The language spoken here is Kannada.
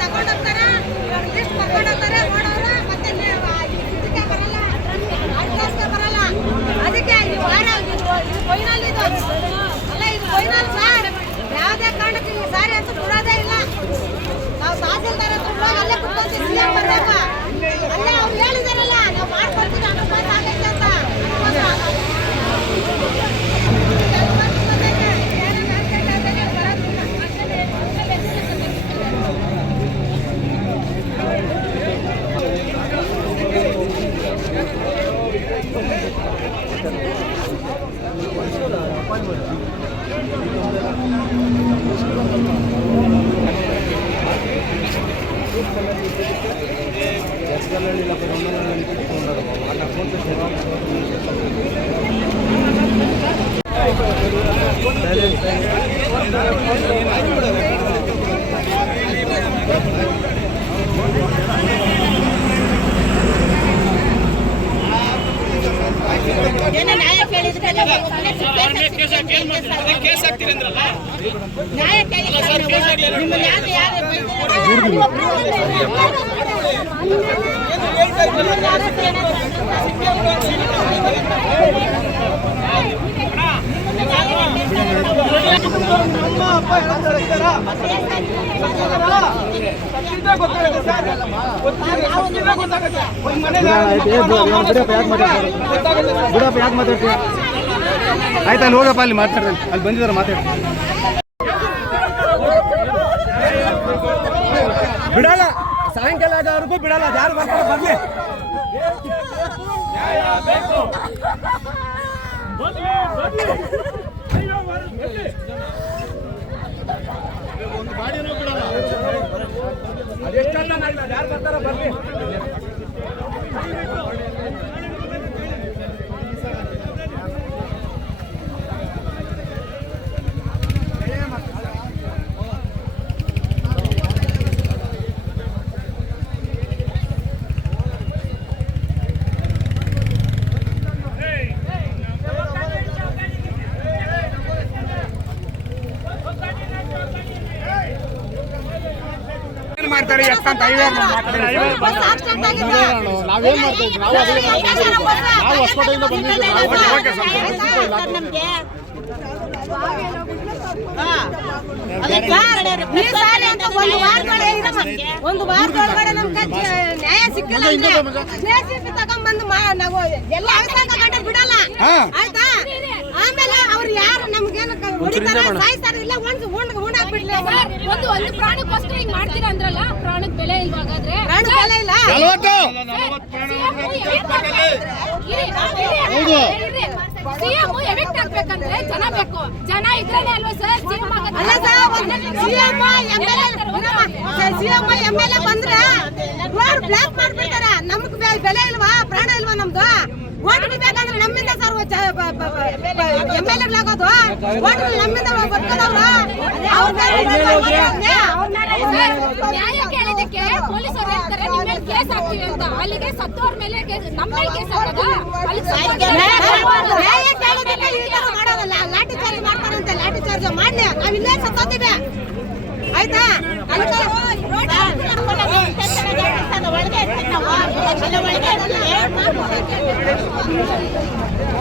ತಗೊಂಡೋಗ್ತಾರ ಲಿಸ್ಟ್ ತಗೊಂಡೋಗ್ತಾರೆ ನೋಡೋರು ಮತ್ತೆ ಇದಕ್ಕೆ ಬರಲ್ಲ ಅಡ್ರೆಸ್ಗೆ ಬರಲ್ಲ. ಅದಕ್ಕೆ ಈ ವಾರ ಫೈನಲ್ ಇದು ಅಲ್ಲ, ಇದು ಫೈನಲ್ ಸರ್. ಯಾವುದೇ ಕಾರಣಕ್ಕೆ ಈ ಸಾರಿ ಅಂತೂ ಬಿಡೋದೇ ಇಲ್ಲ. ನಾವು ತಹಸೀಲ್ದಾರ್ ಹತ್ರ ಹೋಗಿ ಅಲ್ಲೇ ಕುತ್ಕೊಂತೀವಿ. ಸಿಎಂ ಬಂದಾಗ ಅಲ್ಲೇ ಅವ್ರು ಹೇಳಿದಾರಲ್ಲ, ನಾವು ಮಾಡ್ಕೊಡ್ತೀವಿ ಅನ್ನೋ ಮೈನ್ ಆಗೈತೆ ಅಂತ. ನ್ಯಾಯ ಕೇಳಿದ್ರೆ ಆಯ್ತು, ಅಲ್ಲಿ ಹೋಗಪ್ಪ, ಅಲ್ಲಿ ಮಾತಾಡ್ರಿ, ಅಲ್ಲಿ ಬಂದಿದ್ದಾರೆ ಮಾತಾಡಿ. ಬಿಡಲ್ಲ, ಸಾಯಂಕಾಲ ಆಗೋವರೆಗೂ ಬಿಡಲ್ಲ. ಯಾರು ಬರ್ತಾರೆ ಬರ್ಲಿ. ಅದೆಷ್ಟಲ್ಲ, ಯಾರು ಬರ್ತಾರ ಬರ್ಲಿ. ಮಾಡ್ತಾರೆ ನಾವೇನ್ ಮಾಡ್ತೀವಿ? ನಾವು ಹೊಸಕೋಟೆಯಿಂದ ಬಂದಿದ್ದೀವಿ. ಒಂದು ವಾರದೊಳಗಡೆ ನಮ್ಗೆ ನ್ಯಾಯ ಸಿಕ್ಕಿಲ್ಲ ಜೆಸಿಬಿ ತಗೊಂಡ್ಬಂದು ನಾವು ಎಲ್ಲ ಗಂಟೆ ಬಿಡಲ್ಲ, ಆಯ್ತಾ? ಆಮೇಲೆ ಅವ್ರು ಯಾರು ನಮ್ಗೇನು ಸಾಯ್ತಾರೆ ಇಲ್ಲ ಉಣ್ಣಾಕ್ಬಿಡ್ಲಿ. ಒಂದು ಪ್ರಾಣಕ್ಕೋಸ್ಕರ ಹಿಂಗ್ ಮಾಡ್ತೀರಾ ಅಂದ್ರಲ್ಲ, ಪ್ರಾಣಕ್ ಬೆಲೆ ಇಲ್ವಾ? ಹಾಗಾದ್ರೆ ಪ್ರಾಣಕ್ಕೆ ಬೆಲೆ ಇಲ್ಲ. ಸಿಎಂ ಎವಿಕ್ಟ್ ಆಗ್ಬೇಕಂದ್ರೆ ಜನ ಬೇಕು. ಜನ ಇದ್ರೇನೆ ಅಲ್ವಾ ಸರ್ ಸಿಎಂ ಆಗೋದು? ಅಲ್ಲ ಸರ್, ಸಿಎಂ ಎಂಎಲ್ಎ ಬಂದ್ರೆ ರೋಡ್ ಬ್ಲಾಕ್ ಮಾಡ್ಬಿಡ್ತಾರ. ನಮ್ಗ್ ಬೆಲೆ ಇಲ್ವಾ? ಪ್ರಾಣ ಇಲ್ವಾ ನಮ್ದು? ಓಟ್ ಬೇಕಾದ್ರೆ ನಮ್ಮಿಂದ ಸರ್ ಎಂಎಲ್ಎ ಆಗೋದು. ಓಟ್ ನಮ್ಮಿಂದ ಬರ್ತಾರವ್ರ. ನ್ಯಾಯ ಕೇಳಿದಕ್ಕೆ ಪೊಲೀಸರು ಹೇಳ್ತಾರೆ ನಿಮ್ಮ ಮೇಲೆ ಕೇಸ್ ಹಾಕ್ತೀವಿ ಅಂತ. ಅಲ್ಲಿಗೆ ಸತ್ತೋರ್ ಮೇಲೆ ನಮ್ಮ ಮೇಲೆ ಕೇಸ್ ಹಾಕೋದ? ನ್ಯಾಯ ಕೇಳಿದಕ್ಕೆ ಈ ತರ ಮಾಡೋದಲ್ಲ. ಲಾಠಿ ಚಾರ್ಜ್ ಮಾಡ್ತಾರಂತೆ. ಲಾಠಿ ಚಾರ್ಜ್ ಮಾಡ್ಲಿ, ನಾವ್ ಇಲ್ಲೇ ಸತ್ತೋತೀವಿ, ಆಯ್ತಾ? ಒಳಗೆ